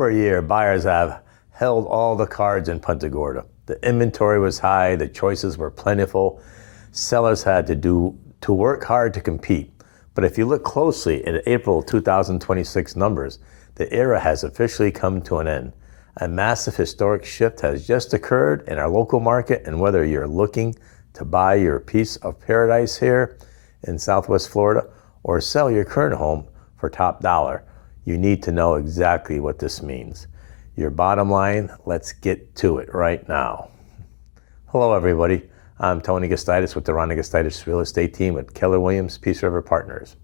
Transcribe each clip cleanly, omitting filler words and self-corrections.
over a year, buyers have held all the cards in Punta Gorda. The inventory was high, the choices were plentiful. Sellers had to work hard to compete. But if you look closely at April 2026 numbers, the era has officially come to an end. A massive historic shift has just occurred in our local market, and whether you're looking to buy your piece of paradise here in Southwest Florida or sell your current home for top dollar, you need to know exactly what this means. Your bottom line, let's get to it right now. Hello everybody, I'm Tony Gustitus with the Rhonda Gustitus Real Estate Team at Keller Williams Peace River Partners.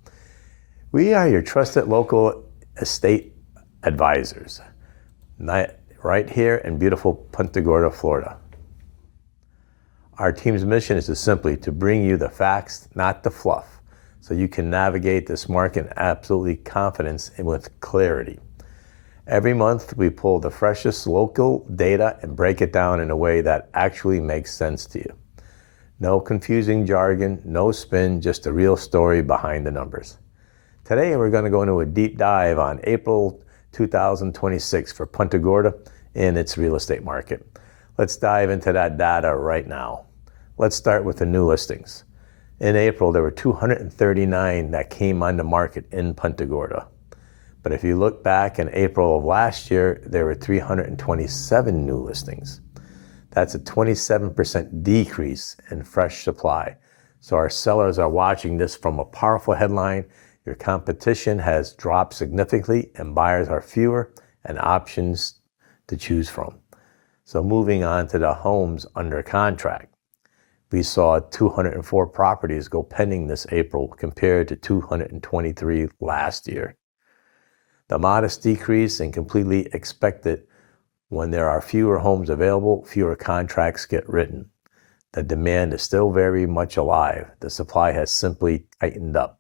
We are your trusted local estate advisors, right here in beautiful Punta Gorda, Florida. Our team's mission is simply to bring you the facts, not the fluff, so you can navigate this market in absolute confidence and with clarity. Every month, we pull the freshest local data and break it down in a way that actually makes sense to you. No confusing jargon, no spin, just a real story behind the numbers. Today, we're going to go into a deep dive on April 2026 for Punta Gorda and its real estate market. Let's dive into that data right now. Let's start with the new listings. In April, there were 239 that came on the market in Punta Gorda. But if you look back in April of last year, there were 327 new listings. That's a 27% decrease in fresh supply. So our sellers are watching this from a powerful headline. Your competition has dropped significantly and buyers are fewer and options to choose from. So moving on to the homes under contract. We saw 204 properties go pending this April compared to 223 last year. The modest decrease and completely expected. When there are fewer homes available, fewer contracts get written. The demand is still very much alive. The supply has simply tightened up.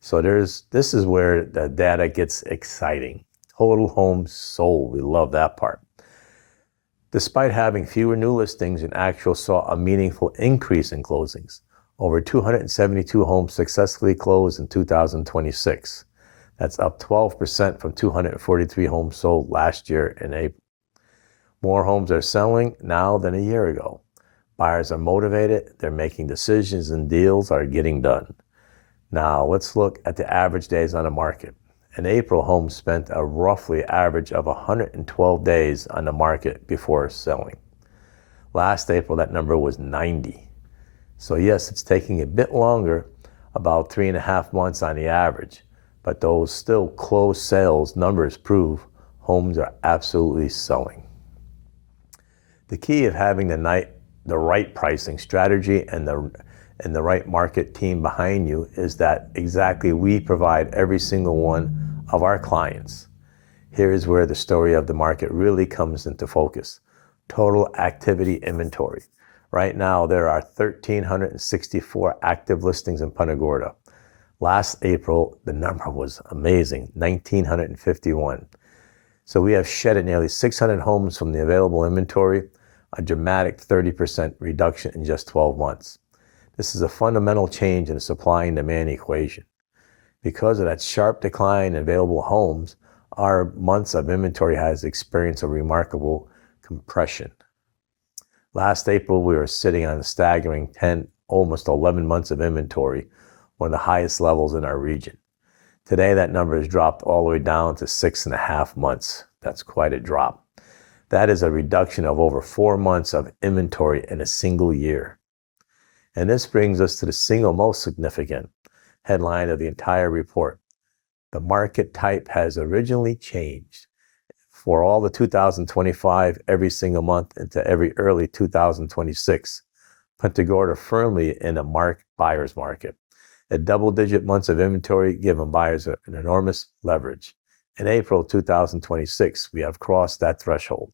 So this is where the data gets exciting. Total homes sold, we love that part. Despite having fewer new listings, an actual saw a meaningful increase in closings. Over 272 homes successfully closed in 2026. That's up 12% from 243 homes sold last year in April. More homes are selling now than a year ago. Buyers are motivated, they're making decisions, and deals are getting done. Now let's look at the average days on the market. In April, homes spent a roughly average of 112 days on the market before selling. Last April, that number was 90. So yes, it's taking a bit longer, about 3.5 months on the average. But those still closed sales numbers prove homes are absolutely selling. The key of having the right pricing strategy and the right market team behind you is that exactly we provide every single one of our clients. Here is where the story of the market really comes into focus. Total activity inventory. Right now, there are 1,364 active listings in Punta Gorda. Last April, the number was amazing, 1,951. So we have shedded nearly 600 homes from the available inventory, a dramatic 30% reduction in just 12 months. This is a fundamental change in the supply and demand equation. Because of that sharp decline in available homes, our months of inventory has experienced a remarkable compression. Last April, we were sitting on a staggering 10, almost 11 months of inventory, one of the highest levels in our region. Today, that number has dropped all the way down to 6.5 months. That's quite a drop. That is a reduction of over 4 months of inventory in a single year. And this brings us to the single most significant headline of the entire report. The market type has originally changed. For all the 2025, every single month into every early 2026, Punta Gorda firmly in a buyer's market. At double-digit months of inventory, giving buyers an enormous leverage. In April 2026, we have crossed that threshold.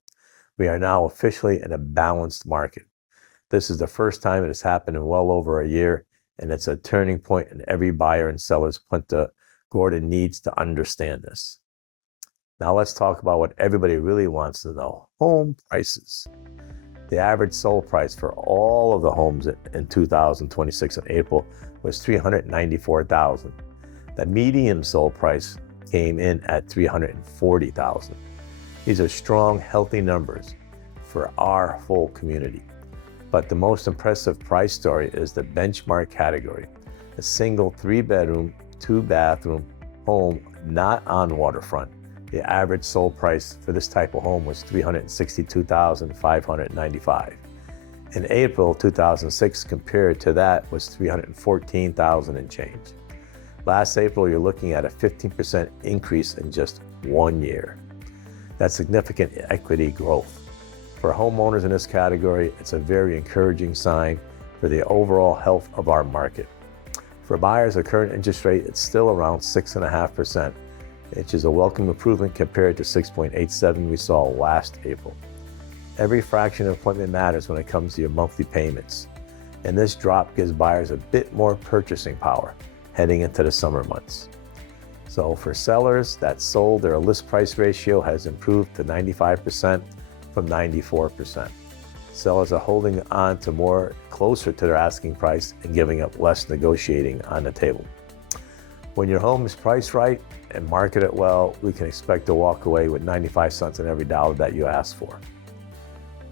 We are now officially in a balanced market. This is the first time it has happened in well over a year, and it's a turning point in every buyer and seller's Punta Gorda needs to understand this. Now let's talk about what everybody really wants to know, home prices. The average sold price for all of the homes in 2026 in April was $394,000. The median sold price came in at $340,000. These are strong, healthy numbers for our whole community. But the most impressive price story is the benchmark category. A single 3-bedroom, 2-bathroom home not on waterfront. The average sold price for this type of home was $362,595. In April 2006, compared to that, was $314,000 and change. Last April, you're looking at a 15% increase in just 1 year. That's significant equity growth. For homeowners in this category, it's a very encouraging sign for the overall health of our market. For buyers, the current interest rate is still around 6.5%, which is a welcome improvement compared to 6.87% we saw last April. Every fraction of appointment matters when it comes to your monthly payments, and this drop gives buyers a bit more purchasing power heading into the summer months. So for sellers that sold, their list price ratio has improved to 95% from 94%. Sellers are holding on to more closer to their asking price and giving up less negotiating on the table. When your home is priced right and marketed well, we can expect to walk away with 95 cents on every dollar that you ask for.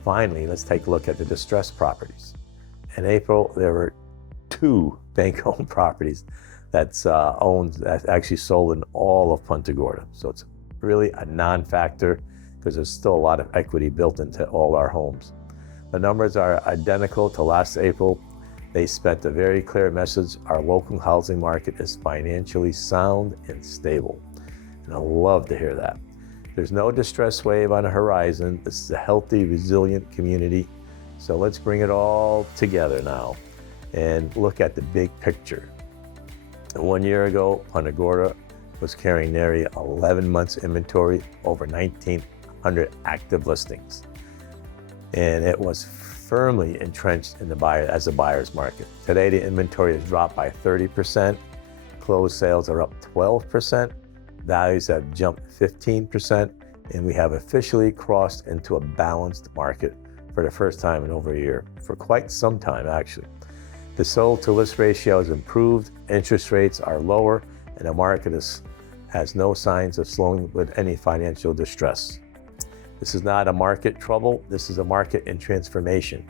Finally, let's take a look at the distressed properties. In April, there were 2 bank-owned properties that actually sold in all of Punta Gorda. So it's really a non-factor because there's still a lot of equity built into all our homes. The numbers are identical to last April. They sent a very clear message. Our local housing market is financially sound and stable. And I love to hear that. There's no distress wave on the horizon. This is a healthy, resilient community. So let's bring it all together now and look at the big picture. 1 year ago, Punta Gorda was carrying nearly 11 months inventory, over 1,900 active listings. And it was firmly entrenched in the buyer's market. Today, the inventory has dropped by 30%. Closed sales are up 12%. Values have jumped 15%. And we have officially crossed into a balanced market for the first time in over a year, for quite some time, actually. The sold to list ratio has improved, interest rates are lower, and the market has no signs of slowing with any financial distress. This is not a market trouble, this is a market in transformation,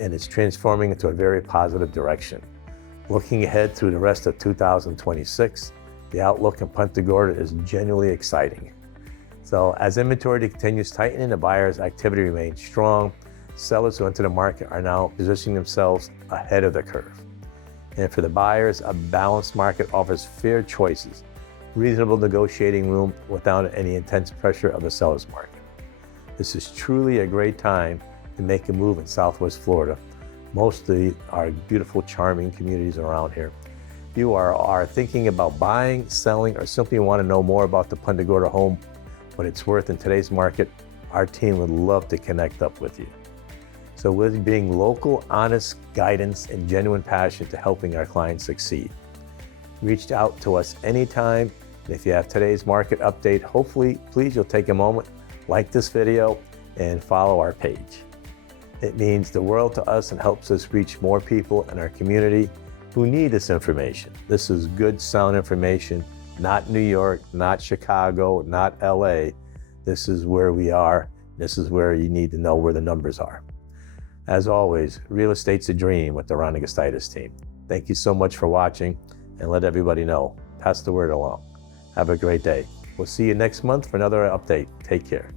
and it's transforming into a very positive direction. Looking ahead through the rest of 2026, the outlook in Punta Gorda is genuinely exciting. So as inventory continues tightening, the buyers' activity remains strong. Sellers who enter the market are now positioning themselves ahead of the curve. And for the buyers, a balanced market offers fair choices, reasonable negotiating room without any intense pressure of the seller's market. This is truly a great time to make a move in Southwest Florida. Mostly our beautiful, charming communities around here. If you are thinking about buying, selling, or simply want to know more about the Punta Gorda home, what it's worth in today's market, our team would love to connect up with you. So with being local, honest guidance and genuine passion to helping our clients succeed. Reach out to us anytime. And if you have today's market update, hopefully, please you'll take a moment, like this video, and follow our page. It means the world to us and helps us reach more people in our community who need this information. This is good, sound information, not New York, not Chicago, not LA. This is where we are. This is where you need to know where the numbers are. As always, real estate's a dream with the Rhonda Gustitus Team. Thank you so much for watching, and let everybody know. Pass the word along. Have a great day. We'll see you next month for another update. Take care.